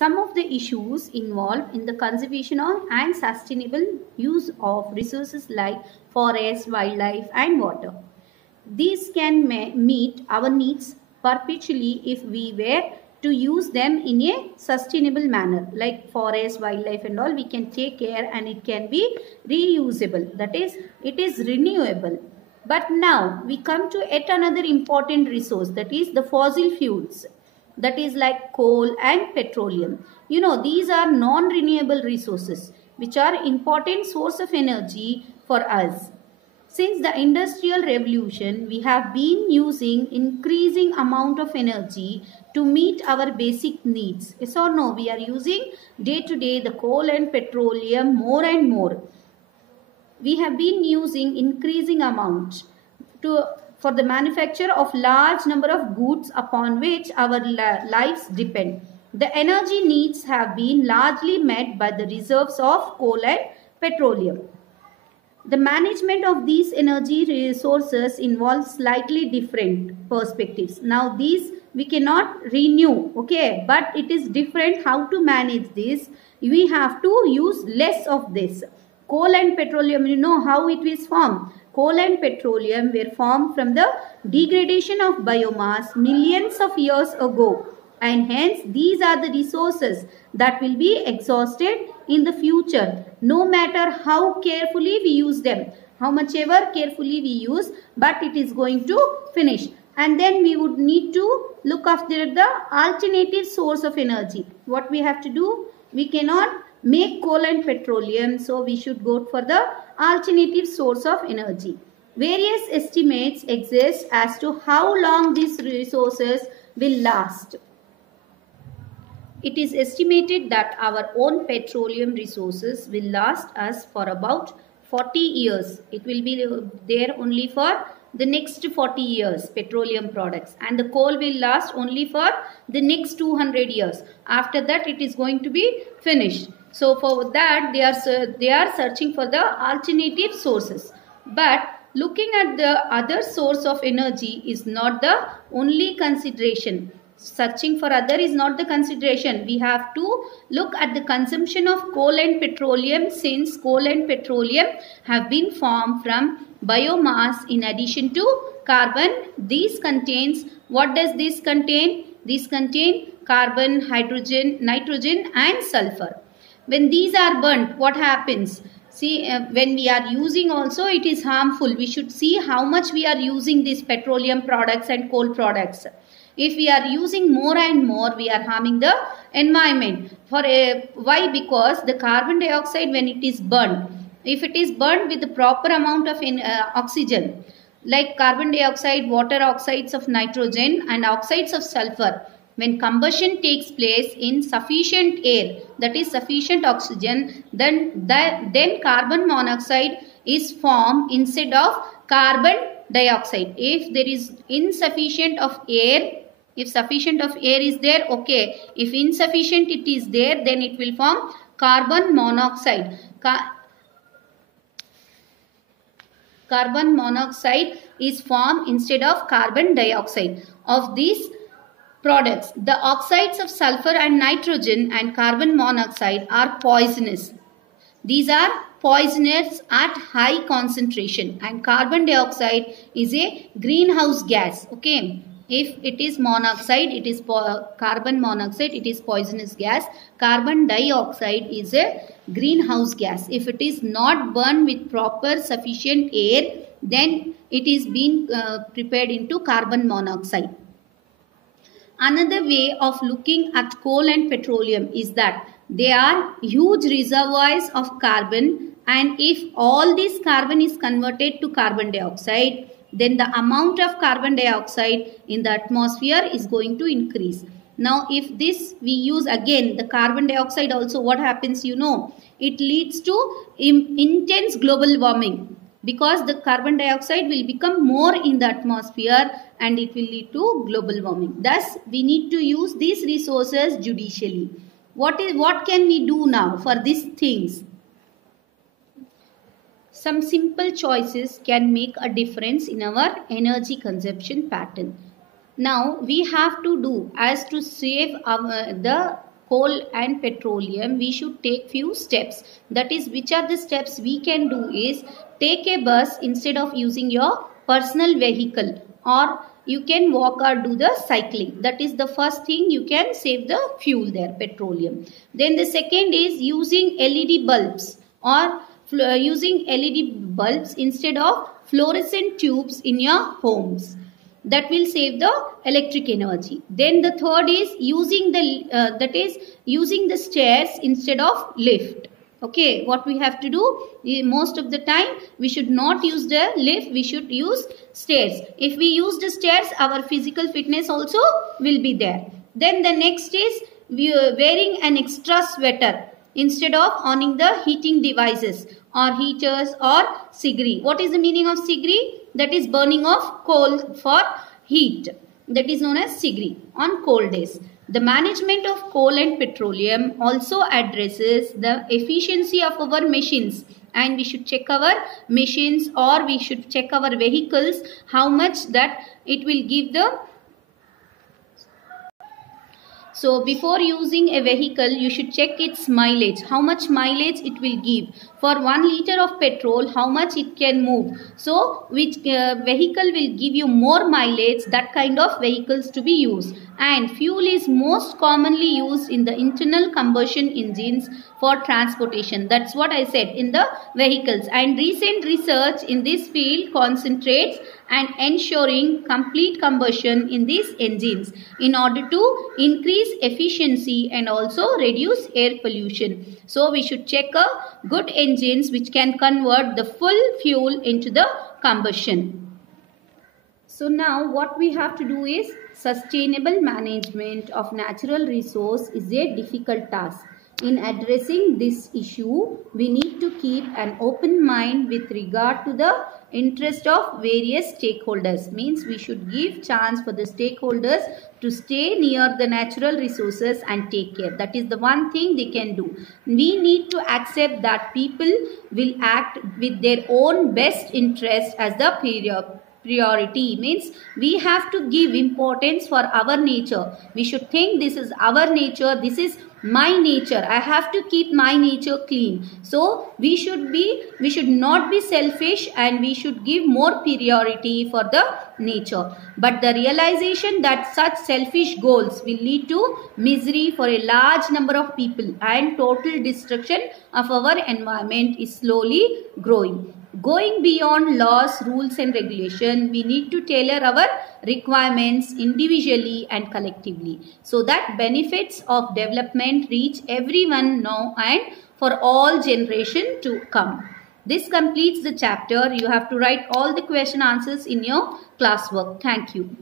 Some of the issues involved in the conservation of and sustainable use of resources like forest, wildlife, and water. These can meet our needs perpetually if we were to use them in a sustainable manner, like forest, wildlife and all. We can take care and it can be reusable, that is, it is renewable. But now we come to yet another important resource, that is the fossil fuels, that is like coal and petroleum. These are non-renewable resources which are important source of energy for us. Since the industrial revolution, we have been using increasing amount of energy to meet our basic needs. Yes or no? We are using day to day the coal and petroleum more and more. We have been using increasing amount for the manufacture of large number of goods upon which our lives depend. The energy needs have been largely met by the reserves of coal and petroleum. The management of these energy resources involves slightly different perspectives. Now these we cannot renew, okay, but it is different how to manage this. We have to use less of this. Coal and petroleum, you know how it is formed. Coal and petroleum were formed from the degradation of biomass millions of years ago, and hence these are the resources that will be exhausted in the future, no matter how carefully we use them, how much ever carefully we use, but it is going to finish. And then we would need to look after the alternative source of energy. What we have to do? We cannot make coal and petroleum, so we should go for the alternative source of energy. Various estimates exist as to how long these resources will last. It is estimated that our own petroleum resources will last us for about 40 years. It will be there only for the next 40 years, petroleum products. And the coal will last only for the next 200 years. After that, it is going to be finished. So for that, they are searching for the alternative sources. But looking at the other source of energy is not the only consideration. Searching for other is not the consideration. We have to look at the consumption of coal and petroleum, since coal and petroleum have been formed from biomass in addition to carbon. These contains, what does this contain? These contain carbon, hydrogen, nitrogen and sulfur. When these are burnt, what happens? See, when we are using also, it is harmful. We should see how much we are using these petroleum products and coal products. If we are using more and more, we are harming the environment. Why? Because the carbon dioxide, when it is burned, if it is burned with the proper amount of oxygen, like carbon dioxide, water oxides of nitrogen and oxides of sulfur, when combustion takes place in sufficient air, that is sufficient oxygen, then carbon monoxide is formed instead of carbon dioxide. If there is insufficient of air, if sufficient of air is there, okay. If insufficient it is there, then it will form carbon monoxide. Carbon monoxide is formed instead of carbon dioxide. Of these products, the oxides of sulfur and nitrogen and carbon monoxide are poisonous. These are poisonous at high concentration, and carbon dioxide is a greenhouse gas, okay. If it is monoxide, it is carbon monoxide, it is poisonous gas. Carbon dioxide is a greenhouse gas. If it is not burned with proper sufficient air, then it is being prepared into carbon monoxide. Another way of looking at coal and petroleum is that they are huge reservoirs of carbon, and if all this carbon is converted to carbon dioxide, then the amount of carbon dioxide in the atmosphere is going to increase. Now, if this we use again the carbon dioxide also, what happens? It leads to intense global warming, because the carbon dioxide will become more in the atmosphere and it will lead to global warming. Thus, we need to use these resources judicially. What can we do now for these things? Some simple choices can make a difference in our energy consumption pattern. Now, we have to do as to save the coal and petroleum, we should take few steps. That is, which are the steps we can do is take a bus instead of using your personal vehicle, or you can walk or do the cycling. That is the first thing, you can save the fuel there, petroleum. Then the second is using LED bulbs, or using LED bulbs instead of fluorescent tubes in your homes. That will save the electric energy. Then the third is using the stairs instead of lift. Okay, what we have to do, most of the time we should not use the lift, we should use stairs. If we use the stairs, our physical fitness also will be there. Then the next is wearing an extra sweater instead of owning the heating devices or heaters or sigri. What is the meaning of sigri? That is burning of coal for heat. That is known as sigri on cold days. The management of coal and petroleum also addresses the efficiency of our machines, and we should check our machines, or we should check our vehicles, how much that it will give the. So before using a vehicle, you should check its mileage, how much mileage it will give. For 1 liter of petrol, how much it can move. So which vehicle will give you more mileage, that kind of vehicles to be used. And fuel is most commonly used in the internal combustion engines for transportation. That's what I said, in the vehicles. And recent research in this field concentrates and ensuring complete combustion in these engines in order to increase efficiency and also reduce air pollution. So we should check a good engines which can convert the full fuel into the combustion. So now what we have to do is, sustainable management of natural resource is a difficult task. In addressing this issue, we need to keep an open mind with regard to the interest of various stakeholders. Means we should give chance for the stakeholders to stay near the natural resources and take care. That is the one thing they can do. We need to accept that people will act with their own best interest as the priority. Means we have to give importance for our nature. We should think this is our nature, this is my nature, I have to keep my nature clean. So we should not be selfish, and we should give more priority for the nature. But the realization that such selfish goals will lead to misery for a large number of people and total destruction of our environment is slowly growing. Going beyond laws, rules and regulation, we need to tailor our requirements individually and collectively, so that benefits of development reach everyone now and for all generation to come. This completes the chapter. You have to write all the question answers in your classwork. Thank you.